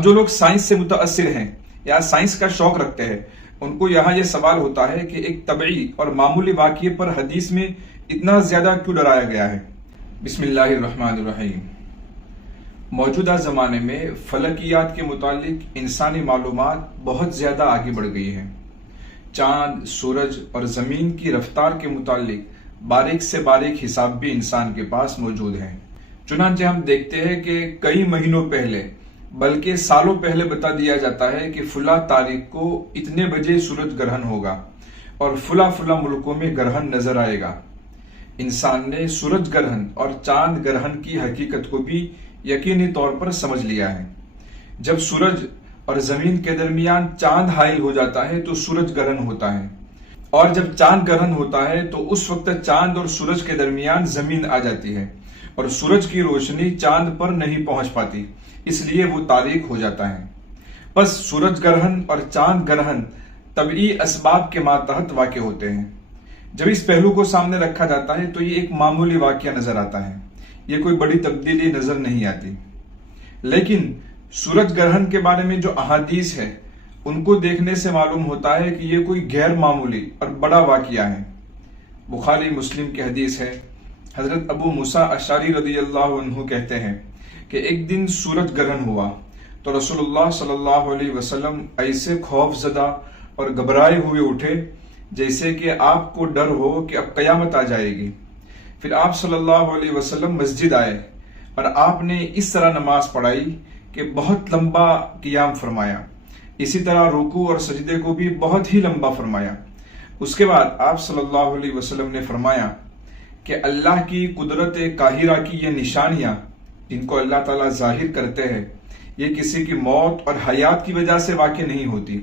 اب جو لوگ سائنس سے متاثر ہیں یا سائنس کا شوق رکھتے ہیں ان کو یہاں یہ سوال ہوتا ہے کہ ایک طبعی اور معمولی واقعے پر حدیث میں اتنا زیادہ کیوں ڈرایا گیا ہے۔ بسم اللہ الرحمن الرحیم۔ موجودہ زمانے میں فلکیات کے متعلق انسانی معلومات بہت زیادہ آگے بڑھ گئی ہیں۔ چاند، سورج اور زمین کی رفتار کے متعلق باریک سے باریک حساب بھی انسان کے پاس موجود ہیں۔ چنانچہ ہم دیکھتے ہیں کہ کئی مہینوں پہلے بلکہ سالوں پہلے بتا دیا جاتا ہے کہ فلاں تاریخ کو اتنے بجے سورج گرہن ہوگا اور فلاں ملکوں میں گرہن نظر آئے گا۔ انسان نے سورج گرہن اور چاند گرہن کی حقیقت کو بھی یقینی طور پر سمجھ لیا ہے۔ جب سورج اور زمین کے درمیان چاند حائل ہو جاتا ہے تو سورج گرہن ہوتا ہے، اور جب چاند گرہن ہوتا ہے تو اس وقت چاند اور سورج کے درمیان زمین آ جاتی ہے اور سورج کی روشنی چاند پر نہیں پہنچ پاتی، اس لیے وہ تاریک ہو جاتا ہے۔ پس سورج گرہن اور چاند گرہن طبعی اسباب کے ماتحت واقع ہوتے ہیں۔ جب اس پہلو کو سامنے رکھا جاتا ہے تو یہ ایک معمولی واقعہ نظر آتا ہے، یہ کوئی بڑی تبدیلی نظر نہیں آتی۔ لیکن سورج گرہن کے بارے میں جو احادیث ہے ان کو دیکھنے سے معلوم ہوتا ہے کہ یہ کوئی غیر معمولی اور بڑا واقعہ ہے۔ بخاری مسلم کی حدیث ہے، حضرت ابو موسیٰ اشعری رضی اللہ عنہ کہتے ہیں کہ ایک دن سورج گرہن ہوا تو رسول اللہ صلی اللہ علیہ وسلم ایسے خوف زدہ اور گھبرائے ہوئے اٹھے جیسے کہ آپ کو ڈر ہو کہ اب قیامت آ جائے گی۔ پھر آپ صلی اللہ علیہ وسلم مسجد آئے اور آپ نے اس طرح نماز پڑھائی کہ بہت لمبا قیام فرمایا، اسی طرح رکوع اور سجدے کو بھی بہت ہی لمبا فرمایا۔ اس کے بعد آپ صلی اللہ علیہ وسلم نے فرمایا کہ اللہ کی قدرت قاہرہ کی یہ نشانیاں جن کو اللہ تعالیٰ ظاہر کرتے ہیں یہ کسی کی موت اور حیات کی وجہ سے واقع نہیں ہوتی،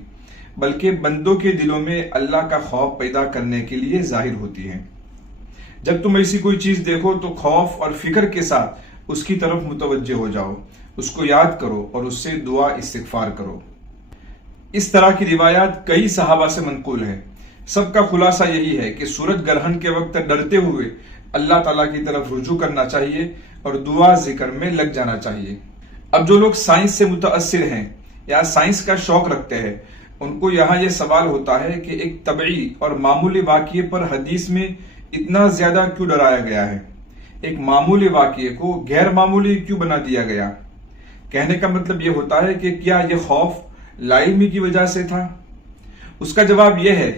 بلکہ بندوں کے دلوں میں اللہ کا خوف پیدا کرنے کے لیے ظاہر ہوتی ہیں۔ جب تم ایسی کوئی چیز دیکھو تو خوف اور فکر کے ساتھ اس کی طرف متوجہ ہو جاؤ، اس کو یاد کرو اور اس سے دعا استغفار کرو۔ اس طرح کی روایات کئی صحابہ سے منقول ہے۔ سب کا خلاصہ یہی ہے کہ سورج گرہن کے وقت ڈرتے ہوئے اللہ تعالیٰ کی طرف رجوع کرنا چاہیے اور دعا ذکر میں لگ جانا چاہیے۔ اب جو لوگ سائنس سے متاثر ہیں یا سائنس کا شوق رکھتے ہیں ان کو یہاں یہ سوال ہوتا ہے کہ ایک طبعی اور معمولی واقعے پر حدیث میں اتنا زیادہ کیوں ڈرایا گیا ہے؟ ایک معمولی واقعے کو غیر معمولی کیوں بنا دیا گیا؟ کہنے کا مطلب یہ ہوتا ہے کہ کیا یہ خوف لا علمی کی وجہ سے تھا؟ اس کا جواب یہ ہے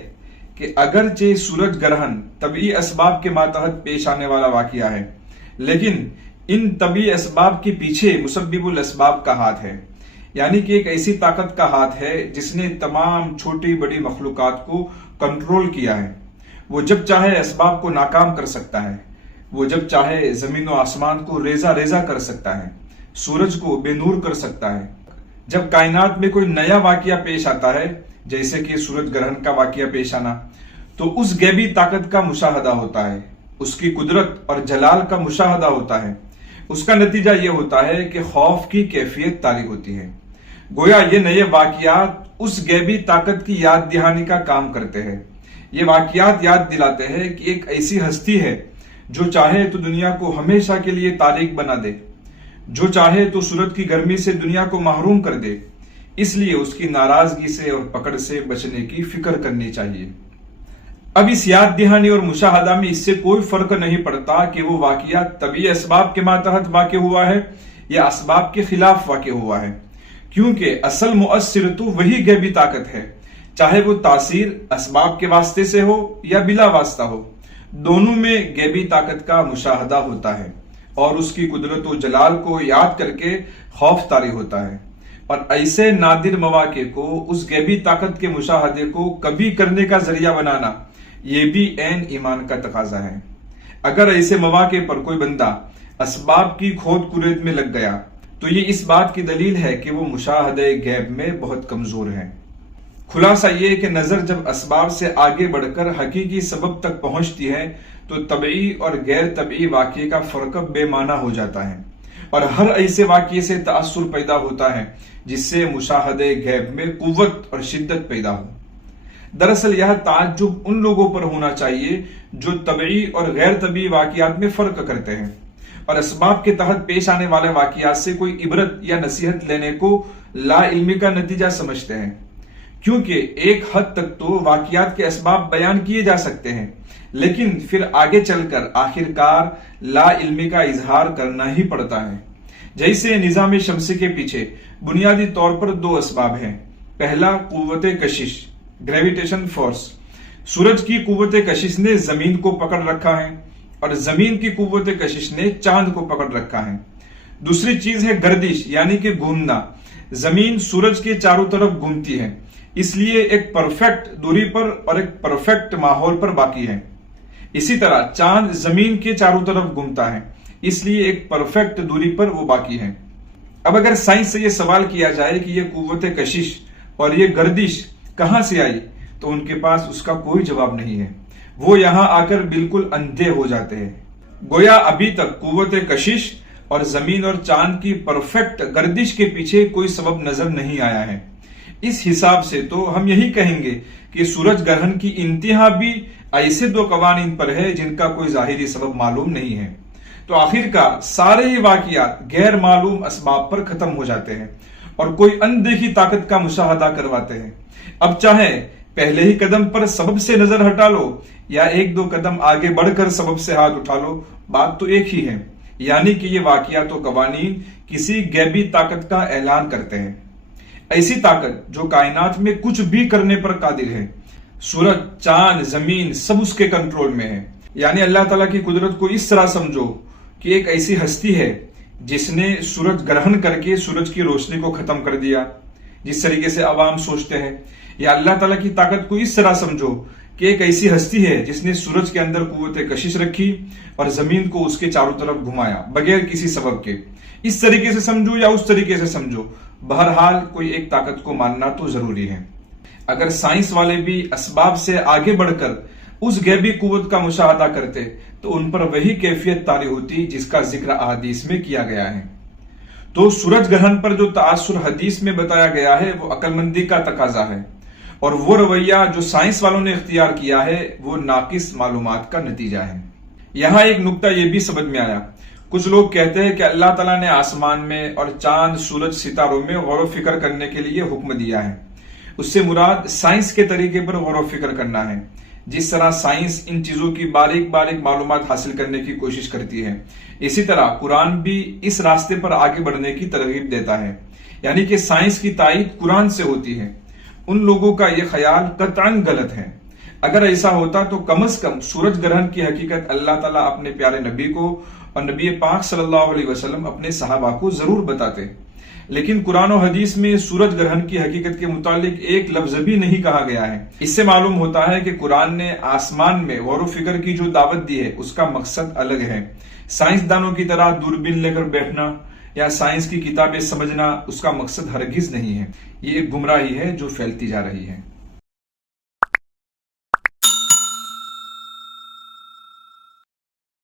کہ اگرچہ سورج گرہن طبعی اسباب کے ماتحت پیش آنے والا واقعہ ہے، لیکن ان طبعی اسباب کے پیچھے مسبب الاسباب کا ہاتھ ہے، یعنی کہ ایک ایسی طاقت کا ہاتھ ہے جس نے تمام چھوٹی بڑی مخلوقات کو کنٹرول کیا ہے۔ وہ جب چاہے اسباب کو ناکام کر سکتا ہے، وہ جب چاہے زمین و آسمان کو ریزہ ریزہ کر سکتا ہے، سورج کو بے نور کر سکتا ہے۔ جب کائنات میں کوئی نیا واقعہ پیش آتا ہے جیسے کہ سورج گرہن کا واقعہ پیش آنا، تو اس غیبی طاقت کا مشاہدہ ہوتا ہے، اس کی قدرت اور جلال کا مشاہدہ ہوتا ہے۔ اس کا نتیجہ یہ ہوتا ہے کہ خوف کی کیفیت طاری ہوتی ہے۔ گویا یہ نئے واقعات اس غیبی طاقت کی یاد دہانی کا کام کرتے ہیں۔ یہ واقعات یاد دلاتے ہیں کہ ایک ایسی ہستی ہے جو چاہے تو دنیا کو ہمیشہ کے لیے تاریک بنا دے، جو چاہے تو سورج کی گرمی سے دنیا کو محروم کر دے۔ اس لیے اس کی ناراضگی سے اور پکڑ سے بچنے کی فکر کرنی چاہیے۔ اب اس یاد دہانی اور مشاہدہ میں اس سے کوئی فرق نہیں پڑتا کہ وہ واقعہ طبعی اسباب کے ماتحت واقع ہوا ہے یا اسباب کے خلاف واقع ہوا ہے، کیونکہ اصل مؤثر تو وہی غیبی طاقت ہے، چاہے وہ تاثیر اسباب کے واسطے سے ہو یا بلا واسطہ ہو، دونوں میں غیبی طاقت کا مشاہدہ ہوتا ہے اور اس کی قدرت و جلال کو یاد کر کے خوف طاری ہوتا ہے۔ اور ایسے نادر مواقع کو اس غیبی طاقت کے مشاہدے کو کبھی کرنے کا ذریعہ بنانا یہ بھی عین ایمان کا تقاضا ہے۔ اگر ایسے مواقع پر کوئی بندہ اسباب کی کھود کرید میں لگ گیا تو یہ اس بات کی دلیل ہے کہ وہ مشاہدہ غیب میں بہت کمزور ہے۔ خلاصہ یہ کہ نظر جب اسباب سے آگے بڑھ کر حقیقی سبب تک پہنچتی ہے تو طبعی اور غیر طبعی واقعے کا فرق بے معنی ہو جاتا ہے، اور ہر ایسے واقعے سے تأثر پیدا ہوتا ہے جس سے مشاہدہ غیب میں قوت اور شدت پیدا ہو۔ دراصل یہ تعجب ان لوگوں پر ہونا چاہیے جو طبعی اور غیر طبعی واقعات میں فرق کرتے ہیں، اور اسباب کے تحت پیش آنے والے واقعات سے کوئی عبرت یا نصیحت لینے کو لا علمی کا نتیجہ سمجھتے ہیں، کیونکہ ایک حد تک تو واقعات کے اسباب بیان کیے جا سکتے ہیں، لیکن پھر آگے چل کر آخرکار لا علمی کا اظہار کرنا ہی پڑتا ہے۔ جیسے نظام شمسی کے پیچھے بنیادی طور پر دو اسباب ہیں۔ پہلا، قوت کشش، گریویٹیشن فورس۔ سورج کی قوت کشش نے زمین کو پکڑ رکھا ہے اور زمین کی قوت کشش نے چاند کو پکڑ رکھا ہے۔ دوسری چیز ہے گردش، یعنی کہ گھومنا۔ زمین سورج کے چاروں طرف گھومتی ہے، اس لیے ایک پرفیکٹ دوری پر اور ایک پرفیکٹ ماحول پر باقی ہے۔ اسی طرح چاند زمین کے چاروں طرف گھومتا ہے، اس لیے ایک پرفیکٹ دوری پر وہ باقی ہے۔ اب اگر سائنس سے یہ سوال کیا جائے کہ یہ قوت کشش اور یہ گردش کہاں سے آئی، تو ان کے پاس اس کا کوئی جواب نہیں ہے۔ وہ یہاں آ کر بالکل اندھے ہو جاتے ہیں۔ گویا ابھی تک قوت کشش اور زمین اور چاند کی پرفیکٹ گردش کے پیچھے کوئی سبب نظر نہیں آیا ہے۔ اس حساب سے تو ہم یہی کہیں گے کہ سورج گرہن کی انتہا بھی ایسے دو قوانین پر ہے جن کا کوئی ظاہری سبب معلوم نہیں ہے۔ تو آخرکار سارے ہی واقعات غیر معلوم اسباب پر ختم ہو جاتے ہیں اور کوئی اندیکھی طاقت کا مشاہدہ کرواتے ہیں۔ اب چاہے پہلے ہی قدم پر سبب سے نظر ہٹا لو یا ایک دو قدم آگے بڑھ کر سبب سے ہاتھ اٹھا لو، بات تو ایک ہی ہے، یعنی کہ یہ واقعات و قوانین کسی غیبی طاقت کا اعلان کرتے ہیں۔ ایسی طاقت جو کائنات میں کچھ بھی کرنے پر قادر ہے۔ سورج، چاند، زمین سب اس کے کنٹرول میں ہے۔ یعنی اللہ تعالیٰ کی قدرت کو اس طرح سمجھو کہ ایک ایسی ہستی ہے جس نے سورج گرہن کر کے سورج کی روشنی کو ختم کر دیا، جس طریقے سے عوام سوچتے ہیں۔ یا اللہ تعالیٰ کی طاقت کو اس طرح سمجھو کہ ایک ایسی ہستی ہے جس نے سورج کے اندر قوت کشش رکھی اور زمین کو اس کے چاروں طرف گھمایا بغیر کسی سبب کے۔ اس طریقے سے سمجھو یا اس طریقے سے سمجھو، بہرحال کوئی ایک طاقت کو ماننا تو ضروری ہے۔ اگر سائنس والے بھی اسباب سے آگے بڑھ کر اس غیبی قوت کا مشاہدہ کرتے تو ان پر وہی کیفیت طاری ہوتی جس کا ذکر احادیث میں کیا گیا ہے۔ تو سورج گرہن پر جو تاثر حدیث میں بتایا گیا ہے وہ عقل مندی کا تقاضا ہے، اور وہ رویہ جو سائنس والوں نے اختیار کیا ہے وہ ناقص معلومات کا نتیجہ ہے۔ یہاں ایک نکتہ یہ بھی سمجھ میں آیا۔ کچھ لوگ کہتے ہیں کہ اللہ تعالیٰ نے آسمان میں اور چاند، سورج، ستاروں میں غور و فکر کرنے کے لیے حکم دیا ہے۔ اس سے مراد سائنس کے طریقے پر غور و فکر کرنا ہے۔ جس طرح سائنس ان چیزوں کی باریک باریک معلومات حاصل کرنے کی کوشش کرتی ہے، اسی طرح قرآن بھی اس راستے پر آگے بڑھنے کی ترغیب دیتا ہے، یعنی کہ سائنس کی تائید قرآن سے ہوتی ہے۔ ان لوگوں کا یہ خیال قطعاً غلط ہے۔ اگر ایسا ہوتا تو کم از کم سورج گرہن کی حقیقت اللہ تعالیٰ اپنے پیارے نبی کو اور نبی پاک صلی اللہ علیہ وسلم اپنے صحابہ کو ضرور بتاتے، لیکن قرآن و حدیث میں سورج گرہن کی حقیقت کے متعلق ایک لفظ بھی نہیں کہا گیا ہے۔ اس سے معلوم ہوتا ہے کہ قرآن نے آسمان میں غور و فکر کی جو دعوت دی ہے اس کا مقصد الگ ہے۔ سائنسدانوں کی طرح دوربین لے کر بیٹھنا یا سائنس کی کتابیں سمجھنا اس کا مقصد ہرگز نہیں ہے۔ یہ ایک گمراہی ہے جو پھیلتی جا رہی ہے۔